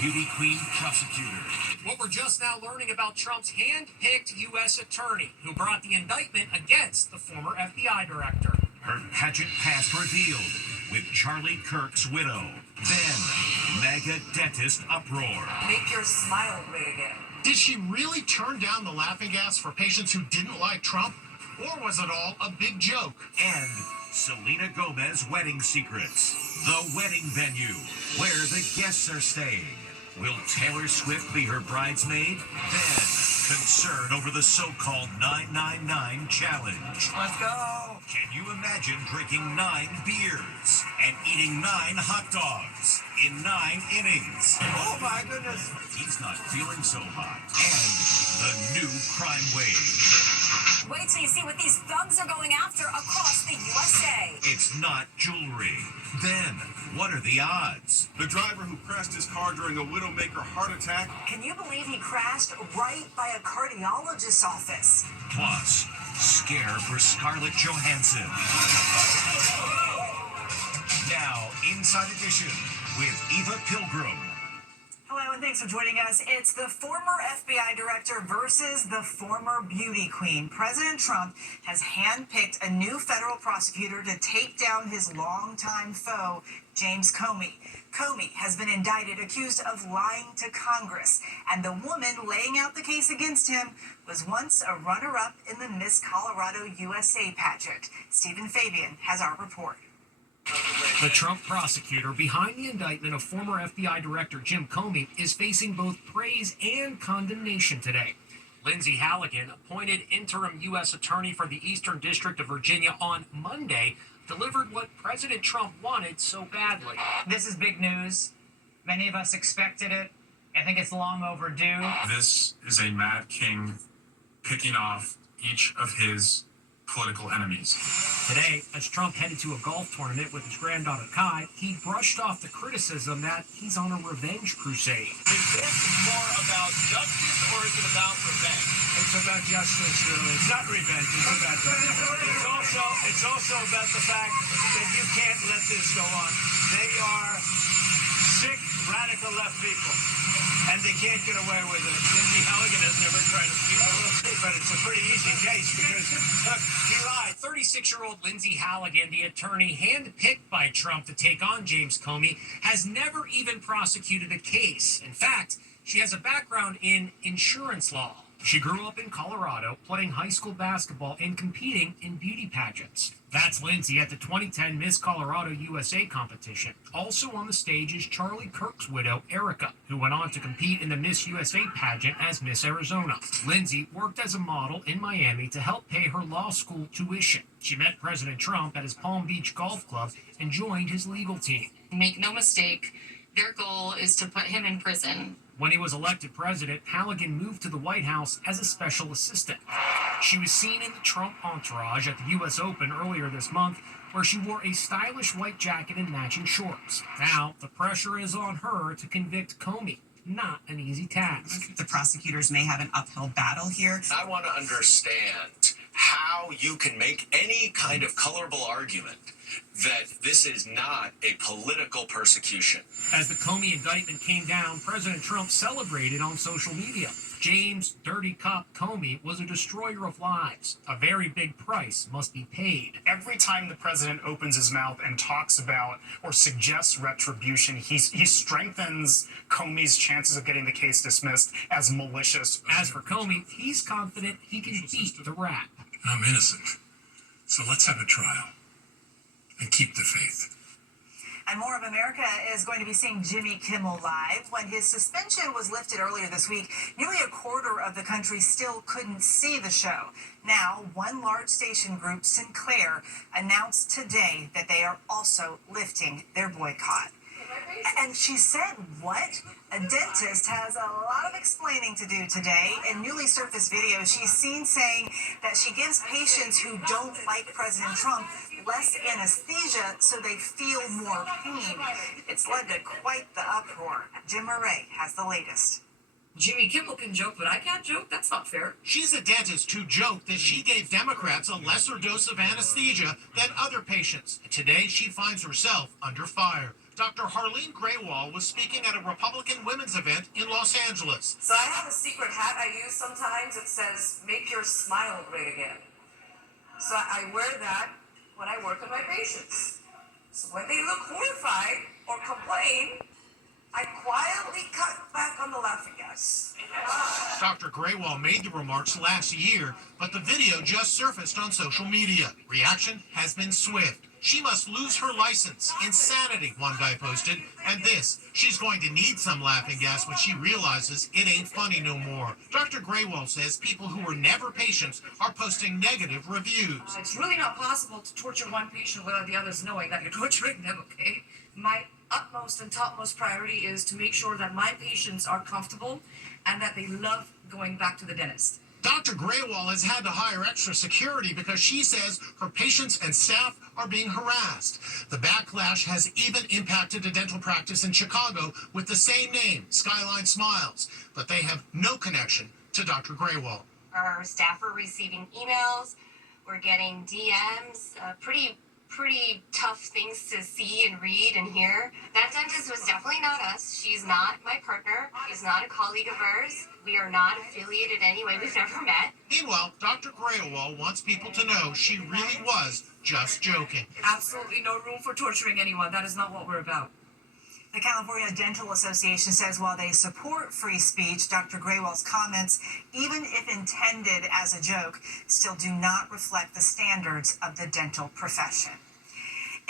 beauty queen prosecutor. What we're just now learning about Trump's hand-picked U.S. attorney who brought the indictment against the former FBI director. Her pageant past revealed with Charlie Kirk's widow. Then, mega dentist uproar. Make your smile great again. Did she really turn down the laughing gas for patients who didn't like Trump? Or was it all a big joke? And Selena Gomez wedding secrets. The wedding venue, where the guests are staying. Will Taylor Swift be her bridesmaid? Then, concern over the so-called 999 challenge. Let's go. Can you imagine drinking 9 beers and eating 9 hot dogs in 9 innings? Oh my goodness. He's not feeling so hot. And the new crime wave. Wait till you see what these thugs are going after across the USA. It's not jewelry. Then, what are the odds? The driver who crashed his car during a Widowmaker heart attack. Can you believe he crashed right by a cardiologist's office? Plus, scare for Scarlett Johansson. Now, Inside Edition with Eva Pilgrim. Hello and thanks for joining us. It's the former FBI director versus the former beauty queen. President Trump has handpicked a new federal prosecutor to take down his longtime foe, James Comey. Comey has been indicted, accused of lying to Congress, and the woman laying out the case against him was once a runner-up in the Miss Colorado USA pageant. Stephen Fabian has our report. The Trump prosecutor behind the indictment of former FBI Director Jim Comey is facing both praise and condemnation today. Lindsay Halligan, appointed interim U.S. Attorney for the Eastern District of Virginia on Monday, delivered what President Trump wanted so badly. This is big news. Many of us expected it. I think it's long overdue. This is a Mad King picking off each of his political enemies. Today, as Trump headed to a golf tournament with his granddaughter Kai, he brushed off the criticism that he's on a revenge crusade. Is this more about justice or is it about revenge? It's about justice, really. It's not revenge. It's about justice. It's also about the fact that you can't let this go on. They are sick, radical left people, and they can't get away with it. Lindsay Halligan has never tried to speak, but it's a pretty easy case because, look, he lied. 36-year-old Lindsay Halligan, the attorney handpicked by Trump to take on James Comey, has never even prosecuted a case. In fact, she has a background in insurance law. She grew up in Colorado, playing high school basketball and competing in beauty pageants. That's Lindsay at the 2010 Miss Colorado USA competition. Also on the stage is Charlie Kirk's widow, Erica, who went on to compete in the Miss USA pageant as Miss Arizona. Lindsay worked as a model in Miami to help pay her law school tuition. She met President Trump at his Palm Beach golf club and joined his legal team. Make no mistake, their goal is to put him in prison. When he was elected president, Halligan moved to the White House as a special assistant. She was seen in the Trump entourage at the U.S. Open earlier this month, where she wore a stylish white jacket and matching shorts. Now, the pressure is on her to convict Comey. Not an easy task. The prosecutors may have an uphill battle here. I want to understand how you can make any kind of colorable argument that this is not a political persecution. As the Comey indictment came down, President Trump celebrated on social media. James Dirty Cop Comey was a destroyer of lives. A very big price must be paid. Every time the president opens his mouth and talks about or suggests retribution, he strengthens Comey's chances of getting the case dismissed as malicious. As for Comey, he's confident he can beat the rap. I'm innocent. So let's have a trial. And keep the faith. And More of America is going to be seeing Jimmy Kimmel live. When his suspension was lifted earlier this week, nearly a quarter of the country still couldn't see the show. Now, one large station group, Sinclair, announced today that they are also lifting their boycott. And she said, what? A dentist has a lot of explaining to do today. In newly surfaced video, she's seen saying that she gives patients who don't like President Trump less anesthesia so they feel more pain. It's led to quite the uproar. Jim Murray has the latest. Jimmy Kimmel can joke, but I can't joke? That's not fair. She's a dentist who joked that she gave Democrats a lesser dose of anesthesia than other patients. Today, she finds herself under fire. Dr. Harleen Graywall was speaking at a Republican women's event in Los Angeles. So I have a secret hat I use sometimes. It says, make your smile great again. So I wear that when I work with my patients. So when they look horrified or complain, I quietly cut back on the laughing gas. Dr. Graywall made the remarks last year, but the video just surfaced on social media. Reaction has been swift. She must lose her license. Insanity, one guy posted. And this, she's going to need some laughing gas when she realizes it ain't funny no more. Dr. Graywall says people who were never patients are posting negative reviews. It's really not possible to torture one patient without the others knowing that you're torturing them, okay? My utmost and topmost priority is to make sure that my patients are comfortable and that they love going back to the dentist. Dr. Graywall has had to hire extra security because she says her patients and staff are being harassed. The backlash has even impacted a dental practice in Chicago with the same name, Skyline Smiles, but they have no connection to Dr. Graywall. Our staff are receiving emails, we're getting DMs, pretty tough things to see and read and hear. That dentist was definitely not us. She's not my partner. She's not a colleague of ours. We are not affiliated anyway. We've never met. Meanwhile, Dr. Graywall wants people to know she really was just joking. Absolutely no room for torturing anyone. That is not what we're about. The California Dental Association says while they support free speech, Dr. Graywall's comments, even if intended as a joke, still do not reflect the standards of the dental profession.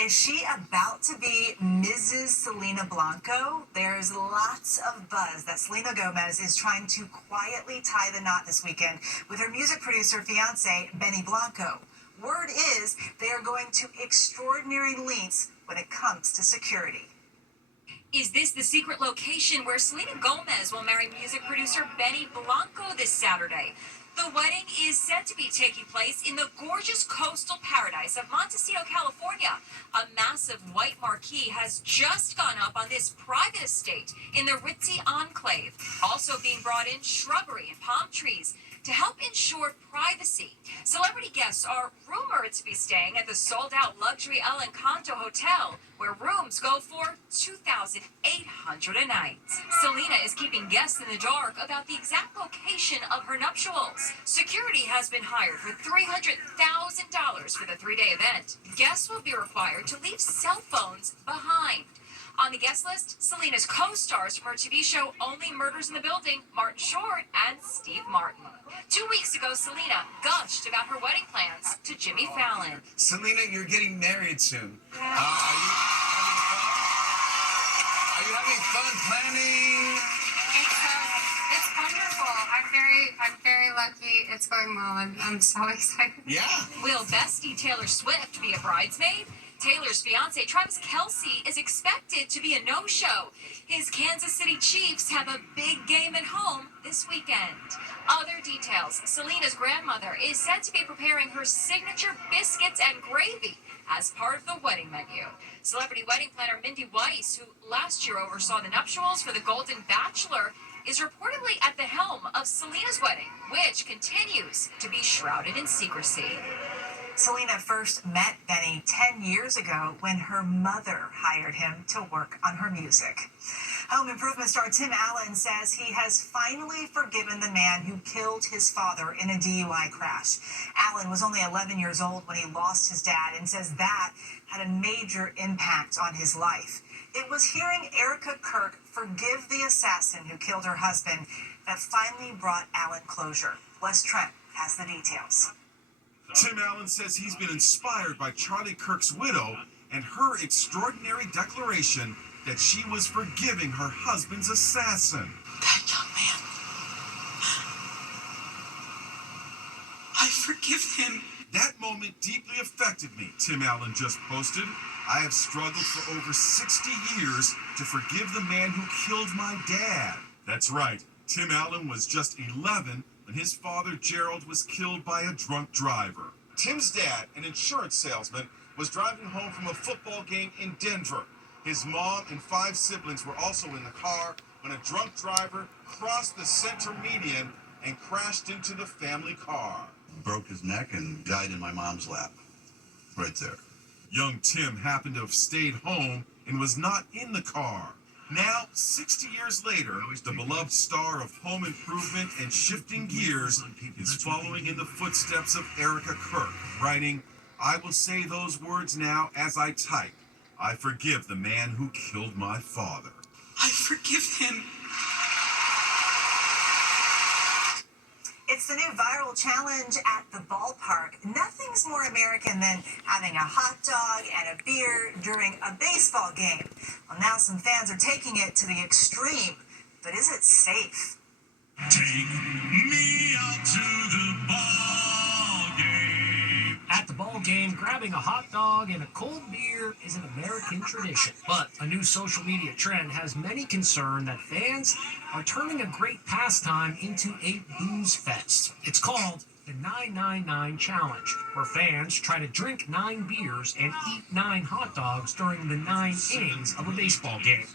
Is she about to be Mrs. Selena Blanco? There's lots of buzz that Selena Gomez is trying to quietly tie the knot this weekend with her music producer fiance, Benny Blanco. Word is they are going to extraordinary lengths when it comes to security. Is this the secret location where Selena Gomez will marry music producer Benny Blanco this Saturday? The wedding is said to be taking place in the gorgeous coastal paradise of Montecito, California. A massive white marquee has just gone up on this private estate in the ritzy enclave. Also being brought in shrubbery and palm trees to help ensure privacy. Celebrity guests are rumored to be staying at the sold-out luxury El Encanto Hotel, where rooms go for $2,800 a night. Selena is keeping guests in the dark about the exact location of her nuptials. Security has been hired for $300,000 for the three-day event. Guests will be required to leave cell phones behind. On the guest list, Selena's co-stars from her TV show Only Murders in the Building, Martin Short and Steve Martin. 2 weeks ago, Selena gushed about her wedding plans to Jimmy Fallon. Selena, you're getting married soon. Are you having fun planning? It's wonderful. I'm very lucky. It's going well. I'm so excited. Yeah. Will bestie Taylor Swift be a bridesmaid? Taylor's fiance, Travis Kelce, is expected to be a no-show. His Kansas City Chiefs have a big game at home this weekend. Other details, Selena's grandmother is said to be preparing her signature biscuits and gravy as part of the wedding menu. Celebrity wedding planner Mindy Weiss, who last year oversaw the nuptials for the Golden Bachelor, is reportedly at the helm of Selena's wedding, which continues to be shrouded in secrecy. Selena first met Benny 10 years ago when her mother hired him to work on her music. Home Improvement star Tim Allen says he has finally forgiven the man who killed his father in a DUI crash. Allen was only 11 years old when he lost his dad and says that had a major impact on his life. It was hearing Erica Kirk forgive the assassin who killed her husband that finally brought Allen closure. Les Trent has the details. Tim Allen says he's been inspired by Charlie Kirk's widow and her extraordinary declaration that she was forgiving her husband's assassin. That young man, I forgive him. That moment deeply affected me, Tim Allen just posted. I have struggled for over 60 years to forgive the man who killed my dad. That's right, Tim Allen was just 11 when his father Gerald was killed by a drunk driver. Tim's dad, an insurance salesman, was driving home from a football game in Denver. His mom and 5 siblings were also in the car when when a drunk driver crossed the center median and crashed into the family car. Broke his neck and died in my mom's lap. Right there. Young Tim happened to have stayed home and was not in the car. Now, 60 years later, the beloved star of Home Improvement and Shifting Gears is following in the footsteps of Erica Kirk, writing, "I will say those words now as I type. I forgive the man who killed my father." I forgive him. It's the new viral challenge at the ballpark. Nothing's more American than having a hot dog and a beer during a baseball game. Well, now some fans are taking it to the extreme. But is it safe? Take me out to the ball game. At the ball game, grabbing a hot dog and a cold beer is an American tradition. But a new social media trend has many concerned that fans are turning a great pastime into a booze fest. It's called the 999 Challenge, where fans try to drink 9 beers and eat 9 hot dogs during the 9 innings of a baseball game.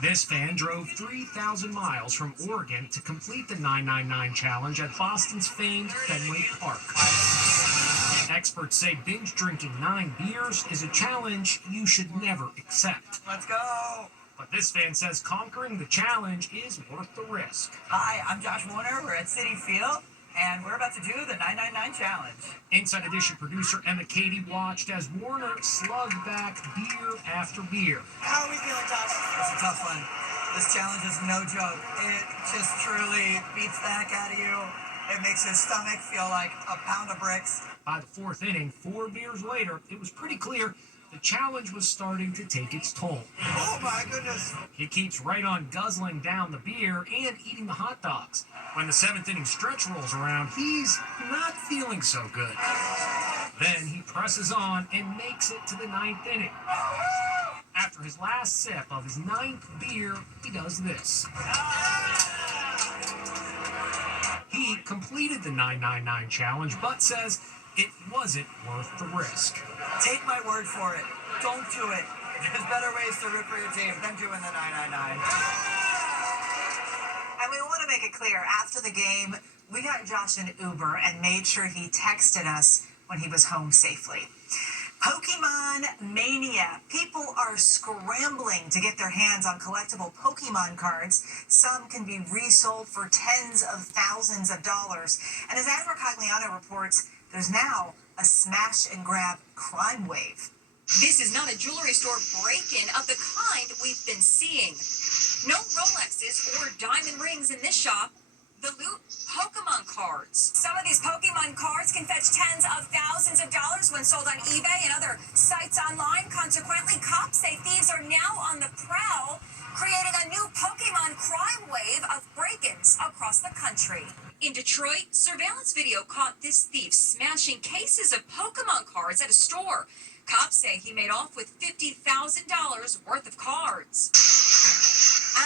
This fan drove 3,000 miles from Oregon to complete the 999 Challenge at Boston's famed Fenway Park. Experts say binge drinking 9 beers is a challenge you should never accept. Let's go! But this fan says conquering the challenge is worth the risk. Hi, I'm Josh Warner. We're at Citi Field, and we're about to do the 999 Challenge. Inside Edition producer Emma Cady watched as Warner slugged back beer after beer. How are we feeling, Josh? It's a tough one. This challenge is no joke. It just truly beats the heck out of you. It makes your stomach feel like a pound of bricks. By the 4th inning, 4 beers later, it was pretty clear the challenge was starting to take its toll. Oh my goodness. He keeps right on guzzling down the beer and eating the hot dogs. When the 7th inning stretch rolls around, he's not feeling so good. Then he presses on and makes it to the 9th inning. After his last sip of his 9th beer, he does this. He completed the 999 Challenge, but says it wasn't worth the risk. Take my word for it. Don't do it. There's better ways to root for your team than doing the 999. And we want to make it clear, after the game, we got Josh an Uber and made sure he texted us when he was home safely. Pokemon Mania. People are scrambling to get their hands on collectible Pokemon cards. Some can be resold for tens of thousands of dollars. And as Admiral Cagliano reports, there's now a smash and grab crime wave. This is not a jewelry store break-in of the kind we've been seeing. No Rolexes or diamond rings in this shop. The loot, Pokemon cards. Some of these Pokemon cards can fetch tens of thousands of dollars when sold on eBay and other sites online. Consequently, cops say thieves are now on the prowl, creating a new Pokemon crime wave of break-ins across the country. In Detroit, surveillance video caught this thief smashing cases of Pokemon cards at a store. Cops say he made off with $50,000 worth of cards.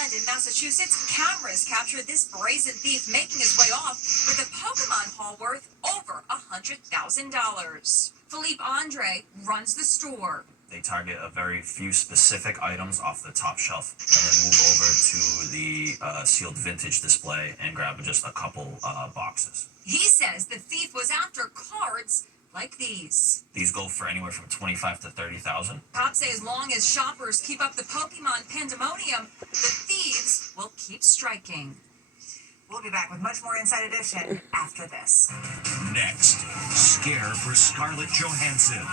And in Massachusetts, cameras captured this brazen thief making his way off with a Pokemon haul worth over $100,000. Philippe Andre runs the store. They target a very few specific items off the top shelf and then move over to the sealed vintage display and grab just a couple boxes. He says the thief was after cards like these. These go for anywhere from $25,000 to $30,000. Cops say as long as shoppers keep up the Pokemon pandemonium, the thieves will keep striking. We'll be back with much more Inside Edition after this. Next, scare for Scarlett Johansson.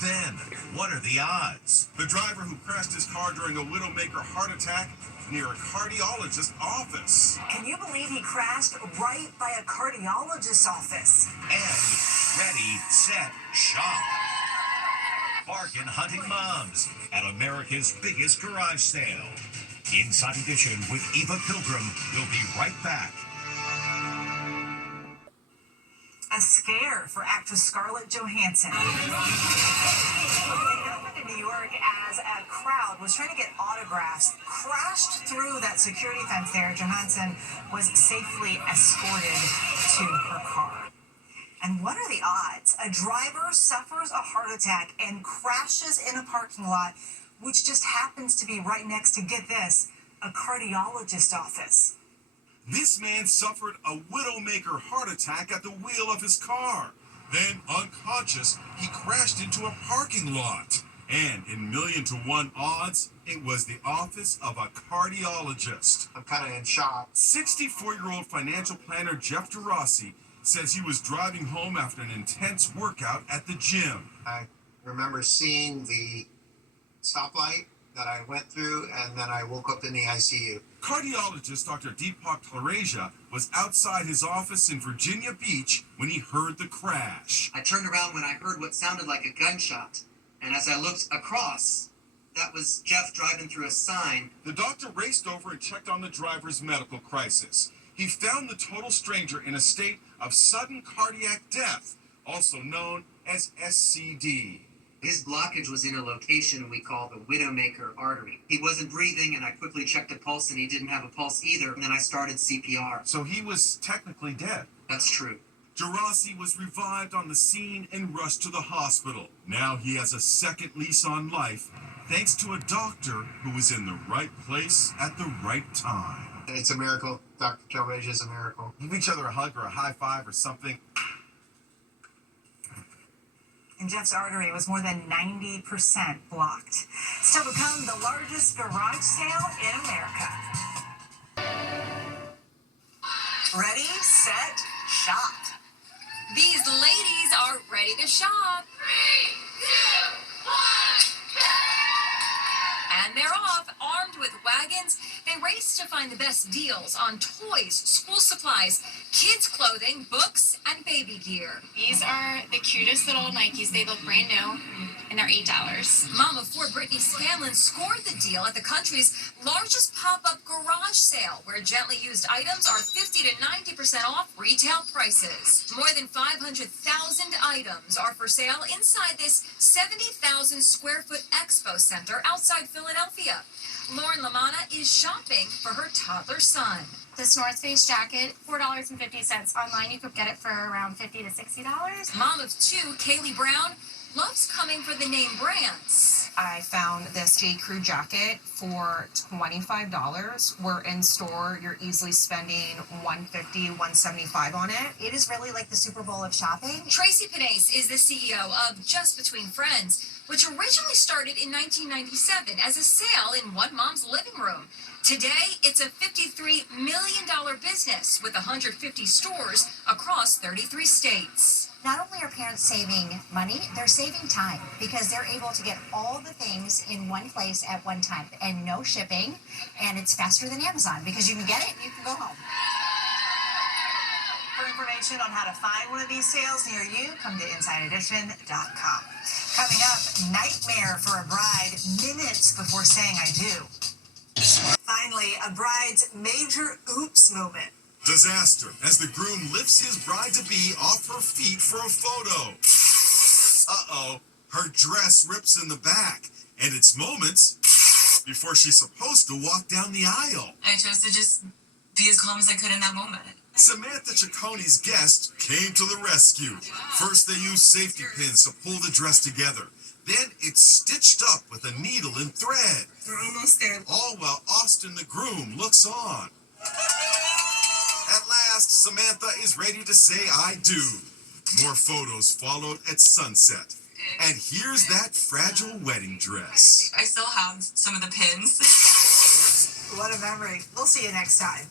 Then, what are the odds? The driver who crashed his car during a Widowmaker heart attack near a cardiologist's office. Can you believe he crashed right by a cardiologist's office? And ready, set, shop. Bargain hunting moms at America's biggest garage sale. Inside Edition with Eva Pilgrim. We'll be right back. A scare for actress Scarlett Johansson. It happened in New York as a crowd was trying to get autographs, crashed through that security fence there. Johansson was safely escorted to her car. And what are the odds? A driver suffers a heart attack and crashes in a parking lot which just happens to be right next to, get this, a cardiologist office. This man suffered a widowmaker heart attack at the wheel of his car. Then, unconscious, he crashed into a parking lot. And in 1,000,000 to 1 odds, it was the office of a cardiologist. I'm kind of in shock. 64-year-old financial planner Jeff DeRossi says he was driving home after an intense workout at the gym. I remember seeing the stoplight that I went through, and then I woke up in the ICU. Cardiologist Dr. Deepak Tlareja was outside his office in Virginia Beach when he heard the crash. I turned around when I heard what sounded like a gunshot, and as I looked across, that was Jeff driving through a sign. The doctor raced over and checked on the driver's medical crisis. He found the total stranger in a state of sudden cardiac death, also known as SCD. His blockage was in a location we call the widowmaker artery. He wasn't breathing, and I quickly checked a pulse, and he didn't have a pulse either. And then I started CPR. So he was technically dead. That's true. DeRossi was revived on the scene and rushed to the hospital. Now he has a second lease on life, thanks to a doctor who was in the right place at the right time. It's a miracle. Dr. Tlareja is a miracle. Give each other a hug or a high five or something. And Jeff's artery was more than 90% blocked. Still to come, the largest garage sale in America. Ready, set, shop. These ladies are ready to shop. 3, 2, 1, And they're off, armed with wagons. They race to find the best deals on toys, school supplies, kids' clothing, books, and baby gear. These are the cutest little Nikes. They look brand new, and they're $8. Mom of 4 Brittany Scanlon scored the deal at the country's largest pop-up garage sale, where gently used items are 50 to 90% off retail prices. More than 500,000 items are for sale inside this 70,000 square foot expo center outside Philadelphia. Lauren LaManna is shopping for her toddler son. This North Face jacket, $4.50. Online, you could get it for around $50 to $60. Mom of 2, Kaylee Brown, loves coming for the name brands. I found this J. Crew jacket for $25. We're in store. You're easily spending $150, $175 on it. It is really like the Super Bowl of shopping. Tracy Panase is the CEO of Just Between Friends, which originally started in 1997 as a sale in one mom's living room. Today, it's a $53 million business with 150 stores across 33 states. Not only are parents saving money, they're saving time because they're able to get all the things in one place at one time and no shipping, and it's faster than Amazon because you can get it and you can go home. For information on how to find one of these sales near you, come to InsideEdition.com. Coming up, nightmare for a bride minutes before saying I do. Finally, a bride's major oops moment. Disaster as the groom lifts his bride-to-be off her feet for a photo. Uh-oh, her dress rips in the back, and it's moments before she's supposed to walk down the aisle. I chose to just be as calm as I could in that moment. Samantha Cicconi's guests came to the rescue. First, they used safety pins to pull the dress together. Then it's stitched up with a needle and thread. We're almost there. All while Austin the groom looks on. At last, Samantha is ready to say I do. More photos followed at sunset. And here's that fragile wedding dress. I still have some of the pins. What a memory. We'll see you next time.